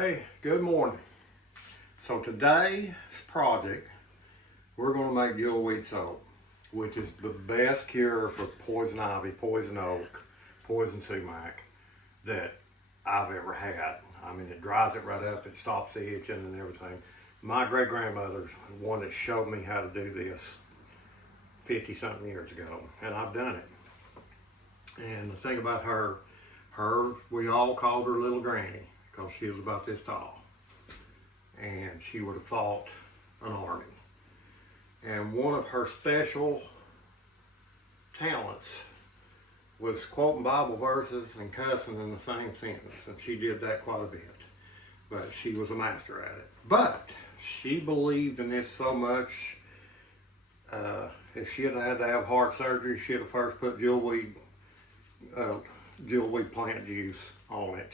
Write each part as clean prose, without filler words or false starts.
Hey, good morning. So today's project, we're going to make jewelweed soap, which is the best cure for poison ivy, poison oak, poison sumac that I've ever had. I mean, it dries it right up, it stops the itching and everything. My great-grandmother's the one that showed me how to do this 50-something years ago, and I've done it. And the thing about her, we all called her Little Granny, because she was about this tall, and she would have fought an army. And one of her special talents was quoting Bible verses and cussing in the same sentence, and she did that quite a bit. But she was a master at it. But she believed in this so much. If she had had to have heart surgery, she'd have first put jewelweed plant juice on it.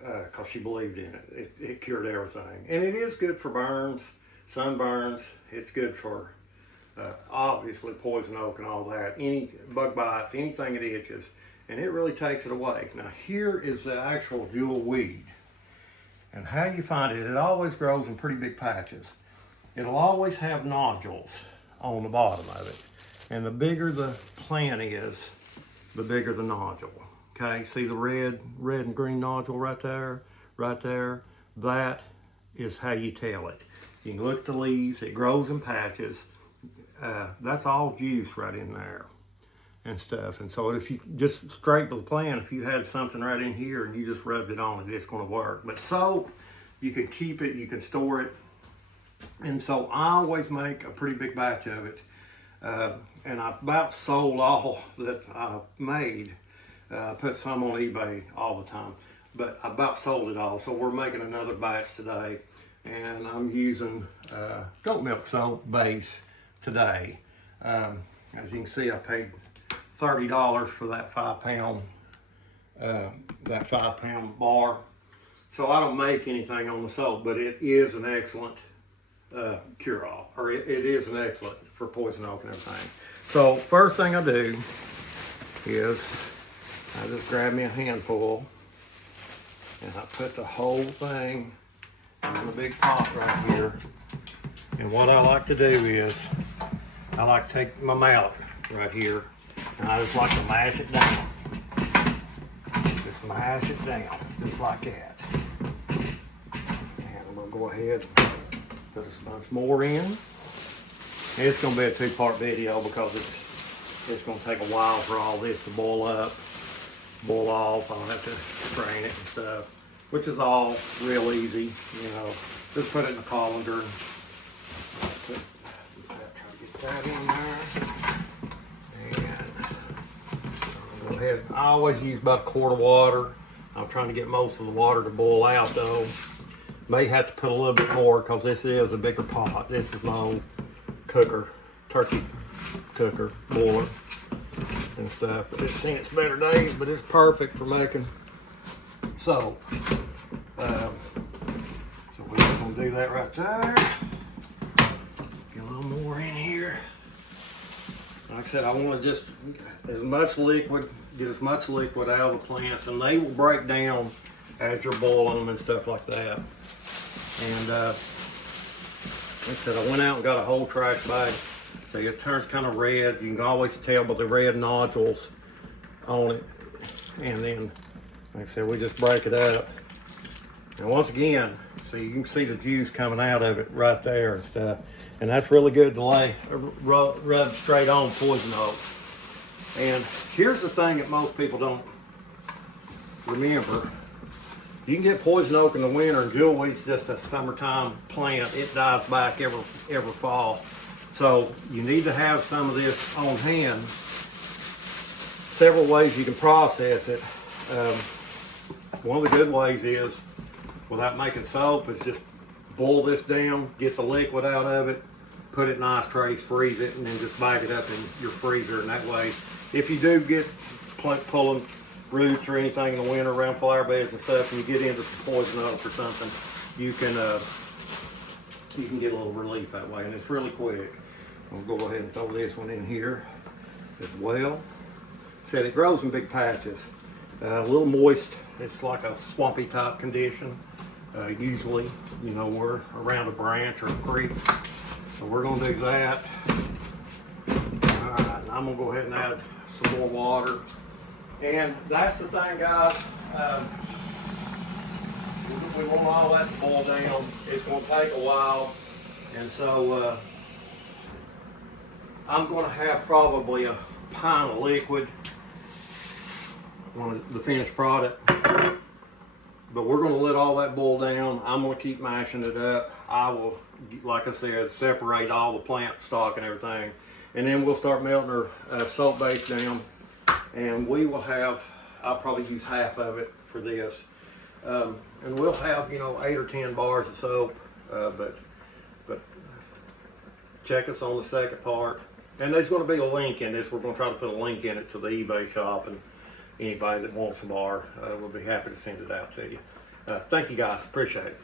Because she believed in it. It cured everything. And it is good for burns, sunburns. It's good for, obviously, poison oak and all that. Any bug bites, anything that itches. And it really takes it away. Now, here is the actual jewel weed. And how you find it, it always grows in pretty big patches. It'll always have nodules on the bottom of it. And the bigger the plant is, the bigger the nodule. Okay, see the red and green nodule right there? That is how you tell it. You can look at the leaves, it grows in patches. That's all juice right in there and stuff. And so if you just straight with the plant, if you had something right in here and you just rubbed it on it, it's gonna work. But soap, you can keep it, you can store it. And so I always make a pretty big batch of it. And I about sold all that I made. Put some on eBay all the time, but I about sold it all. So we're making another batch today, and I'm using goat milk soap base today. As you can see, I paid $30 for that 5-pound bar. So I don't make anything on the soap, but it is an excellent cure-all, or it is an excellent for poison oak and everything. So first thing I do is I just grab me a handful and I put the whole thing in a big pot right here. And what I like to do is I like to take my mallet right here and I just like to mash it down. Just mash it down, just like that. And I'm gonna go ahead and put as much more in. And it's gonna be a 2-part video because it's gonna take a while for all this to boil up. Boil off, I'll have to strain it and stuff, which is all real easy, you know. Just put it in the colander and try to get that in there. And I'll go ahead. I always use about a quart of water. I'm trying to get most of the water to boil out though. May have to put a little bit more because this is a bigger pot. This is my old cooker, turkey cooker, boiler and stuff. But it's seen its better days, but it's perfect for making soap. So we're just gonna do that right there. Get a little more in here. Like I said, I want to just get as much liquid out of the plants, and they will break down as you're boiling them and stuff like that. And like I said, I went out and got a whole trash bag. See, it turns kind of red. You can always tell by the red nodules on it. And then, like I said, we just break it up. And once again, see, you can see the juice coming out of it right there and stuff. And that's really good to rub straight on poison oak. And here's the thing that most people don't remember. You can get poison oak in the winter, and jewelweed's just a summertime plant. It dies back every fall. So you need to have some of this on hand. Several ways you can process it. One of the good ways is, without making soap, is just boil this down, get the liquid out of it, put it in ice trays, freeze it, and then just bag it up in your freezer. And that way, if you do get pulling roots or anything in the winter around flower beds and stuff, and you get into some poison oak or something, you can get a little relief that way, and it's really quick. I'll go ahead and throw this one in here as well. Said it grows in big patches. A little moist. It's like a swampy type condition. Usually, you know, we're around a branch or a creek, so we're gonna do that. Alright, I'm gonna go ahead and add some more water. And that's the thing, guys. We want all that to boil down. It's gonna take a while. And so I'm gonna have probably a pint of liquid on the finished product. But we're gonna let all that boil down. I'm gonna keep mashing it up. I will, like I said, separate all the plant stock and everything. And then we'll start melting our salt base down. And we will have, I'll probably use half of it for this. And we'll have, you know, 8 or 10 bars of soap. But check us on the second part. And there's gonna be a link in this. We're gonna try to put a link in it to the eBay shop, and anybody that wants a bar, we'll be happy to send it out to you. Thank you guys, appreciate it.